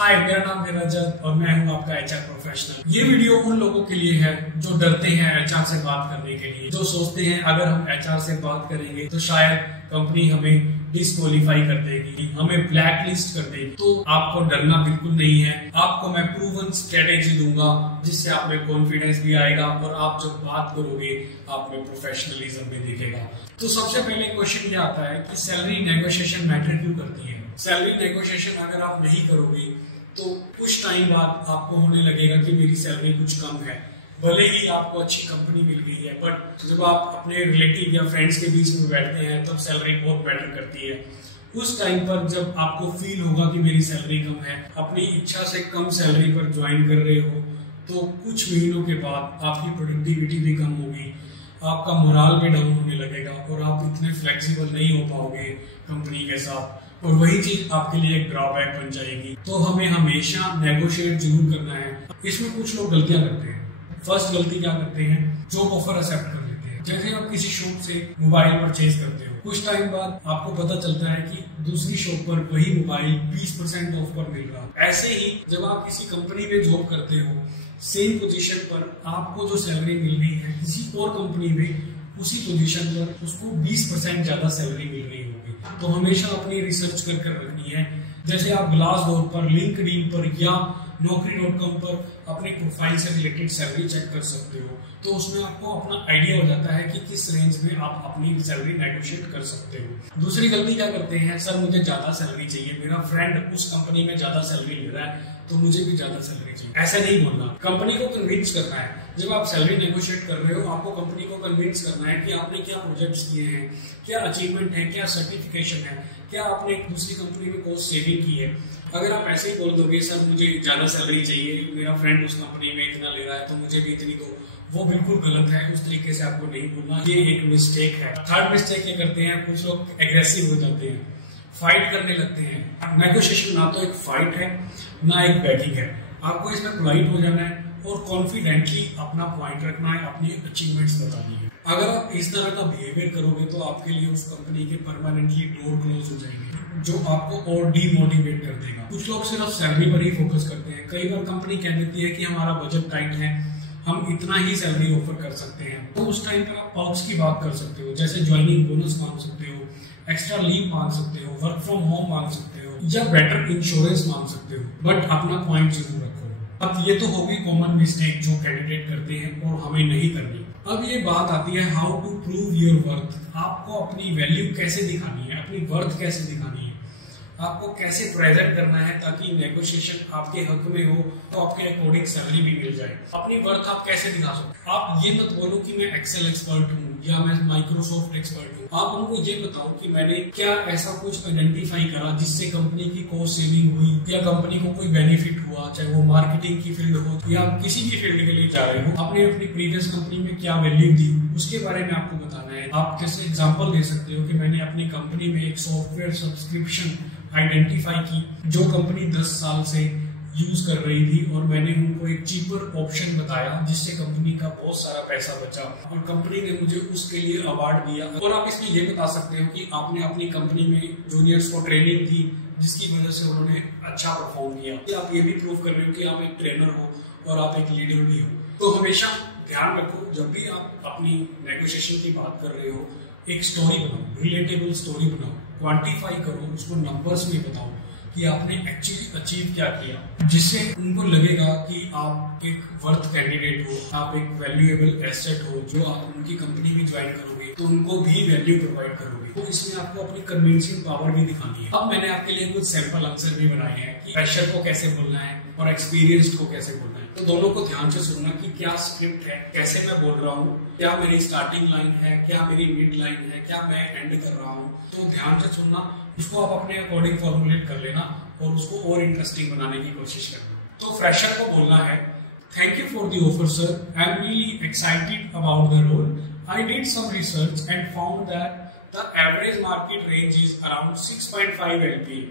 हाय, मेरा नाम है रजत और मैं हूं आपका एचआर प्रोफेशनल। ये वीडियो उन लोगों के लिए है जो डरते हैं एचआर से बात करने के लिए, जो सोचते हैं अगर हम एचआर से बात करेंगे तो शायद कंपनी हमें डिस्क्वालीफाई कर देगी, हमें ब्लैक लिस्ट कर देगी। तो आपको डरना बिल्कुल नहीं है। आपको मैं प्रूवन स्ट्रेटेजी दूंगा जिससे आप में कॉन्फिडेंस भी आएगा और आप जब बात करोगे आप में प्रोफेशनलिज्म भी दिखेगा। तो सबसे पहले क्वेश्चन ये आता है कि सैलरी नेगोशिएशन मैटर क्यों करती है। सैलरी नेगोशिएशन अगर आप नहीं करोगे तो कुछ टाइम बाद आपको होने लगेगा कि मेरी सैलरी कुछ कम है, भले ही आपको अच्छी कंपनी मिल गई है, बट जब आप अपने रिलेटिव या फ्रेंड्स के बीच में बैठते हैं तब सैलरी बहुत मैटर करती है। उस टाइम पर जब आपको फील होगा कि मेरी सैलरी कम है, अपनी इच्छा से कम सैलरी पर ज्वाइन कर रहे हो, तो कुछ महीनों के बाद आपकी प्रोडक्टिविटी भी कम होगी, आपका मोराल भी डाउन होने लगेगा और आप इतने फ्लेक्सिबल नहीं हो पाओगे कंपनी के साथ, और वही चीज आपके लिए एक ड्रॉबैक बन जाएगी। तो हमें हमेशा नेगोशिएट जरूर करना है। इसमें कुछ लोग गलतियां करते हैं। फर्स्ट गलती क्या करते हैं, जॉब ऑफर एक्सेप्ट कर लेते हैं। जैसे आप किसी शॉप से मोबाइल परचेज करते हो, कुछ टाइम बाद आपको पता चलता है कि दूसरी शॉप पर वही मोबाइल 20% ऑफ पर मिल रहा है। ऐसे ही जब आप किसी कंपनी में जॉब करते हो, सेम पोजीशन पर आपको जो सैलरी मिलनी है किसी और कंपनी में उसी पोजीशन पर उसको 20% ज्यादा सैलरी मिल रही होगी। तो हमेशा अपनी रिसर्च कर रखनी है। जैसे आप ग्लासडोर पर, लिंक्डइन पर या Naukri.com पर अपने प्रोफाइल से रिलेटेड सैलरी चेक कर सकते हो, तो उसमें आपको अपना आइडिया हो जाता है कि किस रेंज में आप अपनी सैलरी नेगोशिएट कर सकते हो। दूसरी गलती क्या करते हैं, सर मुझे ज्यादा सैलरी चाहिए, मेरा फ्रेंड उस कंपनी में ज्यादा सैलरी ले रहा है तो मुझे भी ज्यादा सैलरी चाहिए। ऐसा नहीं बोलना, कंपनी को कन्विंस करना है। जब आप सैलरी नेगोशिएट कर रहे हो, आपको कंपनी को कन्विंस करना है कि आपने क्या प्रोजेक्ट्स किए हैं, क्या अचीवमेंट है, क्या सर्टिफिकेशन है, क्या आपने एक दूसरी कंपनी में कॉस्ट सेविंग की है। अगर आप ऐसे ही बोल दोगे सर मुझे ज्यादा सैलरी चाहिए, मेरा फ्रेंड उस कंपनी में इतना ले रहा है तो मुझे भी इतनी दो, वो बिल्कुल गलत है। उस तरीके से आपको नहीं बोलना, ये एक मिस्टेक है। थर्ड मिस्टेक ये करते हैं, कुछ लोग एग्रेसिव हो जाते हैं, फाइट करने लगते हैं। नेगोशिएशन ना तो एक फाइट है ना एक बैटिंग है। आपको इसमें पोलाइट हो जाना है और कॉन्फिडेंटली अपना पॉइंट रखना है, अपनी अचीवमेंट्स बतानी है। अगर आप इस तरह का बिहेवियर करोगे तो आपके लिए उस कंपनी के परमानेंटली डोर क्लोज हो जाएंगे, जो आपको और डीमोटिवेट कर देगा। कुछ लोग सिर्फ सैलरी पर ही फोकस करते हैं। कई बार कंपनी कह देती है कि हमारा बजट टाइट है, हम इतना ही सैलरी ऑफर कर सकते हैं, तो उस टाइम पर आप पर्क्स की बात कर सकते हो, जैसे ज्वाइनिंग बोनस मांग सकते हो, एक्स्ट्रा लीव मांग सकते हो, वर्क फ्रॉम होम मांग सकते हो या बेटर इंश्योरेंस मांग सकते हो, बट अपना पॉइंट जरूर रखो। अब ये तो होगी कॉमन मिस्टेक जो कैंडिडेट करते हैं और हमें नहीं करनी। अब ये बात आती है how to prove your worth. आपको अपनी वैल्यू कैसे दिखानी है, अपनी वर्थ कैसे दिखानी है, आपको कैसे प्रेजेंट करना है ताकि नेगोशिएशन आपके हक में हो तो आपके अकॉर्डिंग सैलरी भी मिल जाए। अपनी वर्थ आप कैसे दिखा सकते। आप ये मत बोलो कि मैं एक्सेल एक्सपर्ट हूँ या मैं माइक्रोसॉफ्ट एक्सपर्ट हूँ। आप उनको ये बताओ कि मैंने क्या ऐसा कुछ आइडेंटिफाई करा जिससे कंपनी की कॉस्ट सेविंग हुई या कंपनी को कोई बेनिफिट हुआ, चाहे वो मार्केटिंग की फील्ड हो या किसी भी फील्ड के लिए जा रहे हो। आपने अपनी प्रीवियस कंपनी में क्या वैल्यू दी उसके बारे में आपको बताना है। आप जैसे एग्जाम्पल दे सकते हो कि मैंने अपनी कंपनी में एक सॉफ्टवेयर सब्सक्रिप्शन आइडेंटिफाई की जो कंपनी 10 साल से यूज कर रही थी और मैंने उनको एक चीपर ऑप्शन बताया जिससे कंपनी का बहुत सारा पैसा बचा और कंपनी ने मुझे उसके लिए अवार्ड दिया। और आप इसमें ये बता सकते हो कि आपने अपनी कंपनी में जूनियर्स को ट्रेनिंग दी जिसकी वजह से उन्होंने अच्छा परफॉर्म किया। आप ये भी प्रूव कर रहे हो कि आप एक ट्रेनर हो और आप एक लीडर भी हो। तो हमेशा ध्यान रखो, जब भी आप अपनी नेगोशिएशन की बात कर रहे हो, एक स्टोरी बनाओ, रिलेटेबल स्टोरी बनाओ, क्वांटिफाई करो, उसको नंबर्स में बताओ कि आपने एक्चुअली अचीव क्या किया, जिससे उनको लगेगा कि आप एक वर्थ कैंडिडेट हो, आप एक वैल्यूएबल एसेट हो। जो आप उनकी कंपनी में ज्वाइन करोगे तो उनको भी वैल्यू प्रोवाइड करोगे। तो इसमें आपको अपनी कन्विंसिंग पावर भी दिखानी है। अब मैंने आपके लिए कुछ सैंपल आंसर भी बनाए हैं कि फ्रेशर को कैसे बोलना है और एक्सपीरियंस्ड को कैसे बोलना है। तो दोनों को ध्यान से सुनना कि क्या स्क्रिप्ट है, कैसे मैं बोल रहा हूँ, क्या मेरी स्टार्टिंग लाइन है, क्या मेरी मिड लाइन है, क्या मैं एंड कर रहा हूँ। तो ध्यान से सुनना, उसको आप अपने अकॉर्डिंग फॉर्मुलेट कर लेना और उसको और इंटरेस्टिंग बनाने की कोशिश करना। तो फ्रेशर को बोलना है, thank you for the offer sir, I am really excited about the role, I did some research and found that the average market range is around 6.5 LPA.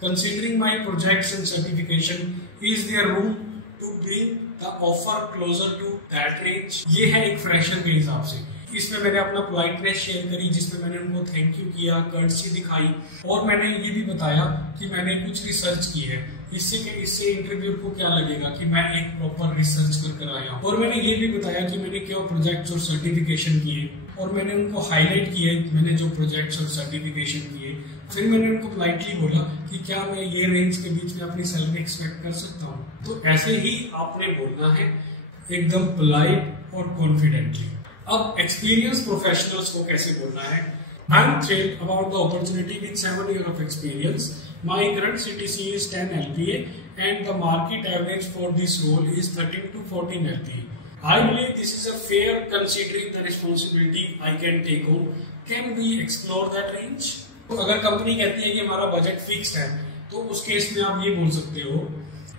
Considering my projects and certification, is there room to bring the offer closer to that range? ये है एक fresher के हिसाब से। इसमें मैंने अपना politeness share करी, जिसमें मैंने उनको थैंक यू किया, कर्टसी दिखाई और मैंने ये भी बताया कि मैंने कुछ रिसर्च की है इससे इंटरव्यू को क्या लगेगा कि मैं एक प्रॉपर रिसर्च कर आया हूँ। और मैंने ये भी बताया कि मैंने क्या प्रोजेक्ट्स और सर्टिफिकेशन किए, और मैंने उनको हाईलाइट किया मैंने जो प्रोजेक्ट्स और सर्टिफिकेशन किए। फिर मैंने उनको पोलाइटली बोला कि क्या मैं ये रेंज के बीच में अपनी सैलरी एक्सपेक्ट कर सकता हूँ। तो ऐसे ही आपने बोलना है, एकदम पोलाइट और कॉन्फिडेंटली। अब एक्सपीरियंस प्रोफेशनल्स को कैसे बोलना है। I am thrilled about the opportunity with 7 years of experience. My current CTC is 10 LPA and the market average for this role is 13 to 14 LPA. I believe this is a fair considering the responsibility I can take on. Can we explore that range? तो अगर company कहती है कि हमारा budget fixed है, तो उस case में आप ये बोल सकते हो,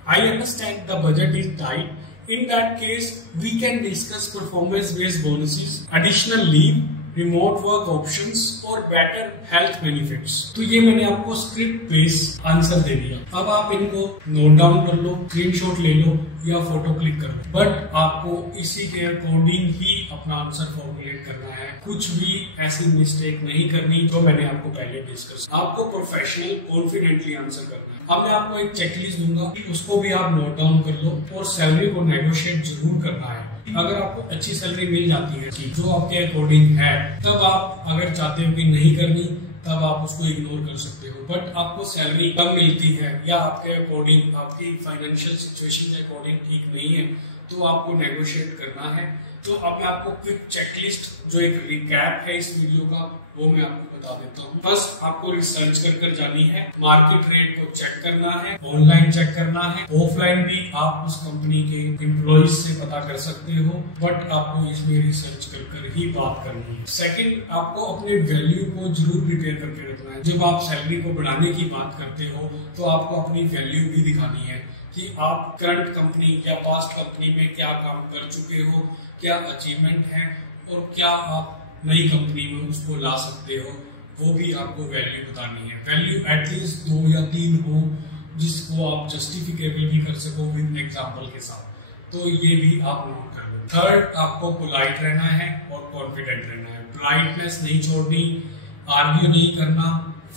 I understand the budget is tight. In that case, we can discuss performance-based bonuses, additional leave, remote work options और बेटर हेल्थ बेनिफिट्स। तो ये मैंने आपको स्क्रिप्ट बेस्ड आंसर दे दिया। अब आप इनको नोट डाउन कर लो, स्क्रीनशॉट ले लो या फोटो क्लिक कर लो, बट आपको इसी के अकॉर्डिंग ही अपना आंसर फॉर्मुलेट करना है। कुछ भी ऐसी मिस्टेक नहीं करनी जो मैंने आपको पहले डिस्कस। आपको प्रोफेशनल कॉन्फिडेंटली आंसर करना है। अब मैं आपको एक चेकलिस्ट दूंगा, उसको भी आप नोट डाउन कर लो और सैलरी को नेगोशिएट जरूर करना है। अगर आपको अच्छी सैलरी मिल जाती है जो आपके अकॉर्डिंग है, तब आप अगर चाहते हो कि नहीं करनी, तब आप उसको इग्नोर कर सकते हो। बट आपको सैलरी कम मिलती है या आपके अकॉर्डिंग आपकी फाइनेंशियल सिचुएशन के अकॉर्डिंग ठीक नहीं है, तो आपको नेगोशिएट करना है। तो अब मैं आपको क्विक चेकलिस्ट जो एक रिकैप है इस वीडियो का, वो मैं आपको बता देता हूँ। फर्स्ट आपको रिसर्च कर जानी है, मार्केट रेट को चेक करना है, ऑनलाइन चेक करना है, ऑफलाइन भी आप उस कंपनी के एम्प्लॉइज से पता कर सकते हो, बट आपको इसमें रिसर्च कर ही बात करनी है। सेकंड, आपको अपने वैल्यू को जरूर प्रिपेयर करके रखना है। जब आप सैलरी को बढ़ाने की बात करते हो, तो आपको अपनी वैल्यू भी दिखानी है कि आप करंट कंपनी या पास्ट कंपनी में क्या काम कर चुके हो, क्या अचीवमेंट है और क्या आप नई कंपनी में उसको ला सकते हो, वो भी आपको वैल्यू बतानी है। वैल्यू एटलीस्ट 2 या 3 हो, जिसको आप जस्टिफिकेबल भी कर सको विद एग्जांपल के साथ। तो ये भी आप नोट कर लो। थर्ड, आपको पोलाइट रहना है और कॉन्फिडेंट रहना है। पोलाइटनेस नहीं छोड़नी, आर्ग्यू नहीं करना,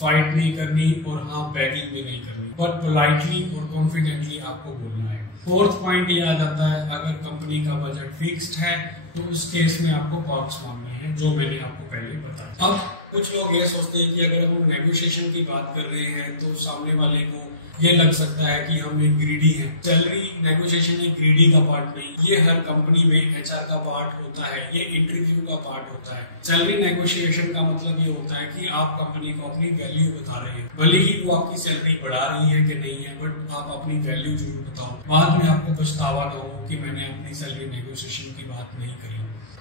फाइट नहीं करनी और हाँ बैगिंग भी नहीं करनी, बट पोलाइटली और कॉन्फिडेंटली आपको बोलना है। फोर्थ पॉइंट ये आ जाता है, अगर कंपनी का बजट फिक्स्ड है तो उस केस में आपको कॉस्ट मांगनी है, जो मैंने आपको पहले बताया। अब कुछ लोग ये सोचते हैं कि अगर हम नेगोशिएशन की बात कर रहे हैं तो सामने वाले को ये लग सकता है कि हम एक ग्रीडी हैं। सैलरी नेगोशिएशन एक ग्रीडी का पार्ट नहीं, ये हर कंपनी में एचआर का पार्ट होता है, ये इंटरव्यू का पार्ट होता है। सैलरी नेगोशिएशन का मतलब ये होता है कि आप कंपनी को अपनी वैल्यू बता रहे हैं, भले ही वो आपकी सैलरी बढ़ा रही है कि नहीं है, बट आप अपनी वैल्यू जरूर बताओ। बाद में आपको पछतावा ना हो कि मैंने अपनी सैलरी नेगोशिएशन की बात नहीं करी।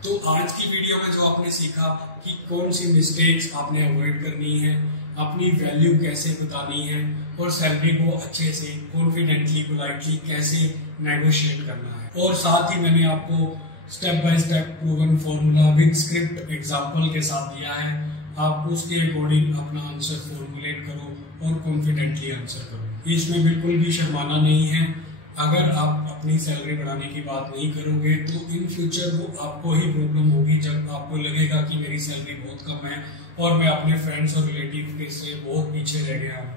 तो आज की वीडियो में जो आपने सीखा कि कौन सी मिस्टेक्स आपने अवॉइड करनी है, अपनी वैल्यू कैसे बतानी है और सैलरी को अच्छे से कॉन्फिडेंटली पोलाइटली कैसे नेगोशिएट करना है, और साथ ही मैंने आपको step by step proven formula with script example के साथ दिया है। आप उसके अकॉर्डिंग अपना आंसर फॉर्मुलेट करो और कॉन्फिडेंटली आंसर करो। इसमें बिल्कुल भी शर्माना नहीं है। अगर आप अपनी सैलरी बढ़ाने की बात नहीं करोगे तो इन फ्यूचर वो आपको ही प्रॉब्लम होगी, जब आपको लगेगा कि मेरी सैलरी बहुत कम है और मैं अपने फ्रेंड्स और रिलेटिव से बहुत पीछे रह गया हूँ।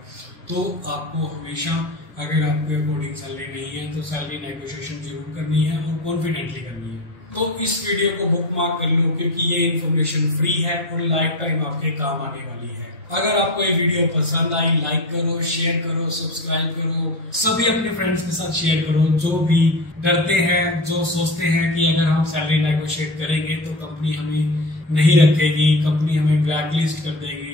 तो आपको हमेशा, अगर आपके अकॉर्डिंग सैलरी नहीं है तो सैलरी नेगोशिएशन जरूर करनी है और कॉन्फिडेंटली करनी है। तो इस वीडियो को बुकमार्क कर लो, क्योंकि ये इन्फॉर्मेशन फ्री है और लाइफ टाइम आपके काम आने वाली है। अगर आपको ये वीडियो पसंद आई, लाइक करो, शेयर करो, सब्सक्राइब करो, सभी अपने फ्रेंड्स के साथ शेयर करो जो भी डरते हैं, जो सोचते हैं कि अगर हम सैलरी नेगोशिएट करेंगे तो कंपनी हमें नहीं रखेगी, कंपनी हमें ब्लैकलिस्ट कर देगी।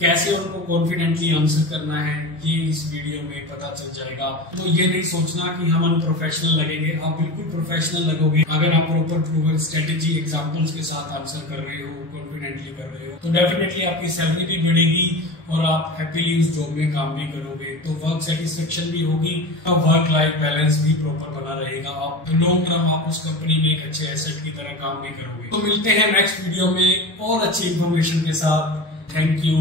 कैसे उनको कॉन्फिडेंटली आंसर करना है ये इस वीडियो में पता चल जाएगा। तो ये नहीं सोचना कि हम अनप्रोफेशनल लगेंगे, आप बिल्कुल प्रोफेशनल लगोगे अगर आप प्रॉपर प्रूवन स्ट्रेटेजी एग्जांपल्स के साथ आंसर कर रहे हो, कॉन्फिडेंटली कर रहे हो। तो डेफिनेटली आपकी सैलरी भी बढ़ेगी और आप हैप्पीली उस जॉब में काम भी करोगे, तो वर्क सेटिस्फेक्शन भी होगी, वर्क लाइफ बैलेंस भी प्रॉपर बना रहेगा। आप लॉन्ग टर्म आप उस कंपनी में एक अच्छे एसेट की तरह काम भी करोगे। तो मिलते हैं नेक्स्ट वीडियो में और अच्छी इन्फॉर्मेशन के साथ। Thank you.